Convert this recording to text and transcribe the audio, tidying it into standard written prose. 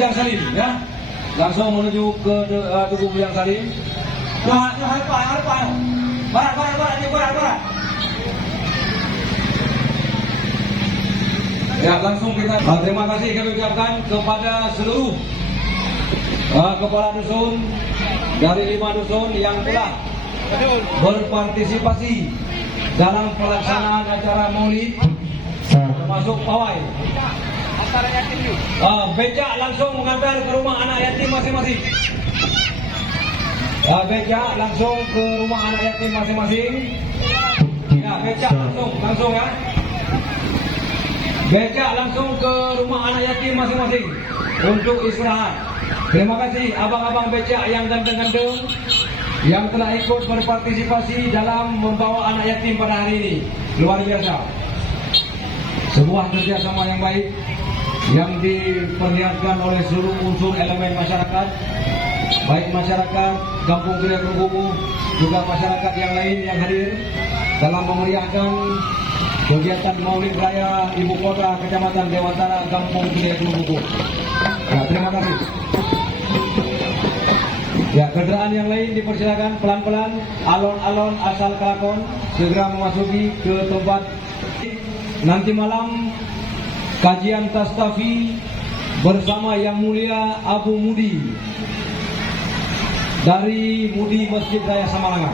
Bujang Salim ya. Langsung menuju ke Tugu Bujang Salim. Barat. Ya, langsung kita terima kasih kami ucapkan kepada seluruh kepala dusun dari 5 dusun yang telah berpartisipasi dalam pelaksanaan acara Maulid, termasuk pawai. Becak langsung mengantar ke rumah anak yatim masing-masing. Becak langsung ke rumah anak yatim masing-masing. Ya, becak langsung ya. Becak langsung ke rumah anak yatim masing-masing untuk istirahat. Terima kasih abang-abang becak yang ganteng-ganteng yang telah ikut berpartisipasi dalam membawa anak yatim pada hari ini. Luar biasa. Sebuah kerjasama yang baik yang diperlihatkan oleh seluruh unsur elemen masyarakat, baik masyarakat Kampung Gede Kerububu, juga masyarakat yang lain yang hadir dalam memeriahkan kegiatan Maulid Raya Ibu Kota Kecamatan Dewantara Kampung Gede Kerububu. Ya, terima kasih. Ya, kendaraan yang lain dipersilakan pelan-pelan, alon-alon asal kelakon segera memasuki ke tempat. Nanti malam kajian Tastafi bersama Yang Mulia Abu Mudi dari Mudi Masjid Raya Samalanga.